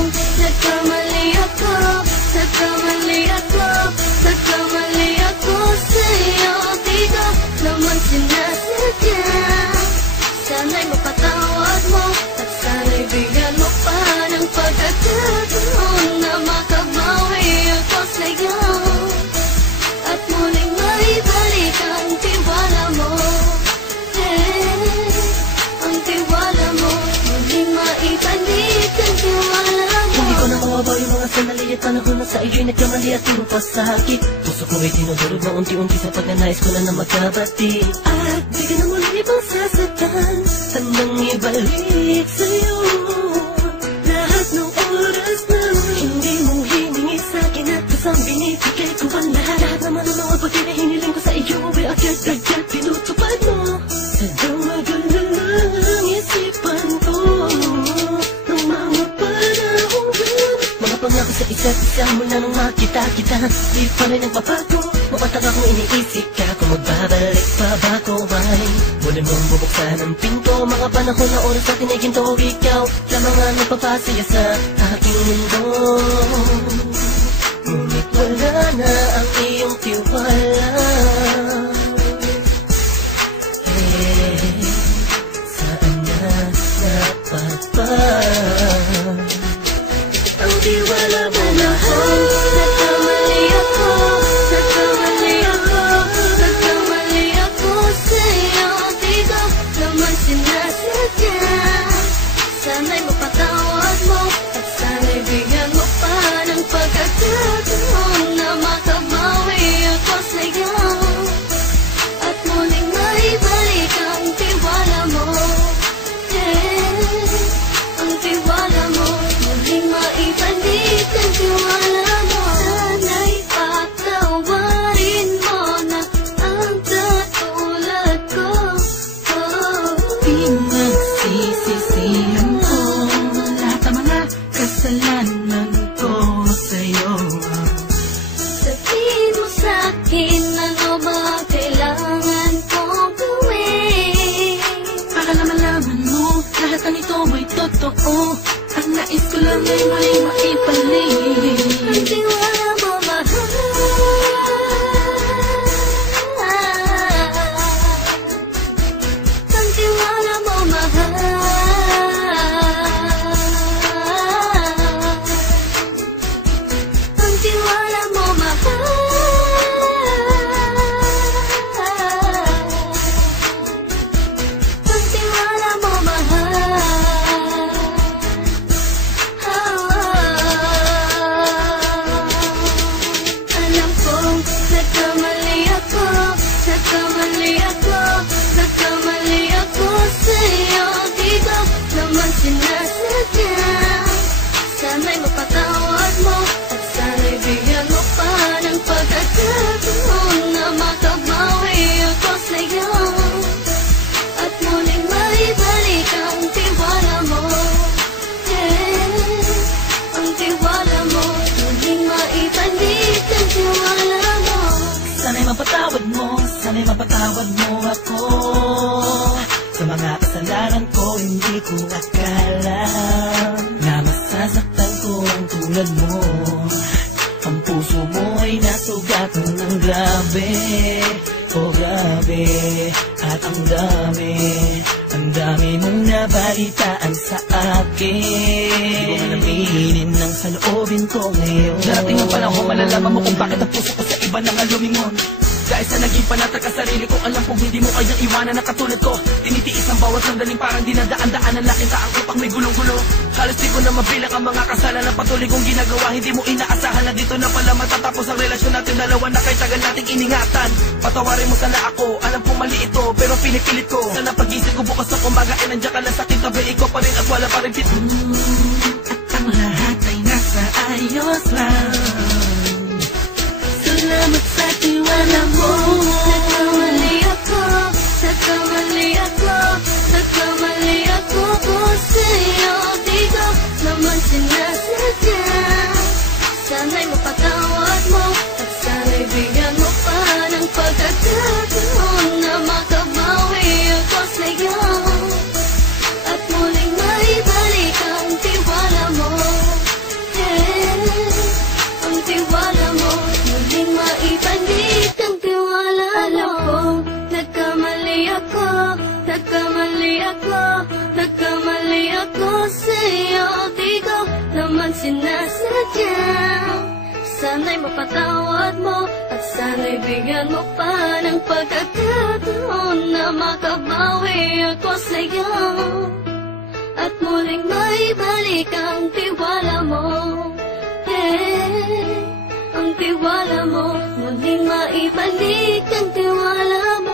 pong nagkamali ako, nagkamali ako, nagkamali ako sa'yo. Di ko naman sinasadya. Sana'y mapatawad mo at sana'y bigyan mo pa ng pagkakataon na makabawi ako sa'yo at muling maibalik ang tiwala mo. Ang tiwala mo, muling maibalik ang tiwala mo. Hindi ko na mawabaw yung mga sandali at panahon na sa iyo'y nagkamali at turo pa sa sakit. Puso ko ay tinudulog na unti-unti sa pagnanais ko na magkabati. At di ka na muli ibang sasaktan, handang ibalik sa'yo lahat ng oras na hindi mo hiningi sa'kin at kusang binibigay ko ang lahat. Lahat naman ang mga pagkain na hiniling ko sa iyo ay agad-agad tinutupad mo. Sadyang maganda lang isipan ko ng mga panahon dyan. Mga pangako sa isa't isa mula nung makita kita, di pa rin nagpapago. Mapatag akong iniisip ka kung magbabalik pa ba ko ay muli mong bubuksan ang pinto. Mga panahon na oras na tiniginto, ikaw lamang ang nagpapasaya sa aking mundo. Ngunit wala na ang iyong tiwala. Saan na napapa ang tiwala mo mahal? Nagkamali ako, nagkamali ako, nagkamali ako sa'yo. Di ko naman sinasadya. Sana'y mapatawad mo at sana'y bigyan mo pa ng pagkakataon na makabawi ako sa'yo at muling maibalik ang tiwala mo. Ang tiwala mo, muling maibalik ang tiwala mo. Sana'y patawarin mo na ang katulad ko. Pinagsisisihan ko lahat ng mga kasalanan ko sa'yo. Sabihin mo sa'kin ano ba kailangan kong gawin Para na malaman mo lahat ng ito ay totoo. Ang nais ko lang ay muli maibalik ang tiwala mo, mahal. Ang tiwala mo, mahal. Ang tiwala mo, mahal. Ang tiwala mo, mahal. Alam kong nagkamali ako, nagkamali ako, nagkamali ako sa'yo. Di ko naman sinasadya. Sana'y mapatawad mo at sana'y bigyan mo pa ng pagkakataon na makabawi ako sa'yo at muling maibalik ang tiwala mo. Ang tiwala mo, muling maibalik ang tiwala mo. Sana'y mapatawad mo, sana'y mapatawad mo ako sa mga kasalanan ko. Hindi ko akala na masasaktan ko ang tulad mo. Ang puso mo ay nasugatan ng grabe, oh grabe. At ang dami mong nabalitaan sa akin. Di ko alaminin ng saloobin ko ngayon. Darating ang panahon, malalaman mo kung bakit ang puso ko sa iba nang alumingon. Dahil sa naging panatag ka sarili ko, alam kong hindi mo kayang iwanan na katulad ko. Tinitiis ang bawat sandaling parang dinadaan-daanan. Nakita ang utak may gulong-gulo. Halos di ko na mabilang ang mga kasalanan patuloy kong ginagawa. Hindi mo inaasahan na dito na pala matatapos ang relasyon natin dalawa na kay tagal nating iningatan. Patawarin mo sana ako, alam kong mali ito, pero pinipilit ko. Sana pag-isip ko bukas ng kumbaga ay nandiyan ka lang sa akin, tabi ikaw pa rin at wala pa rin fit. At ang lahat ay nasa ayos lang. Salamat sa tiwala mo. Nagkamali ako, nagkamali ako, nagkamali ako sa'yo. Di ko naman sinasadya. Sana'y mapatawad mo at sana'y bigyan mo pa ng pagkakataon na makabawi ako sa'yo at muling maibalik ang tiwala. dyan. Sana'y mapatawad mo at sana'y bigyan mo pa ng pagkakataon na makabawi ako sa'yo at muling maibalik ang tiwala mo. Hey, ang tiwala mo, muling maibalik ang tiwala mo.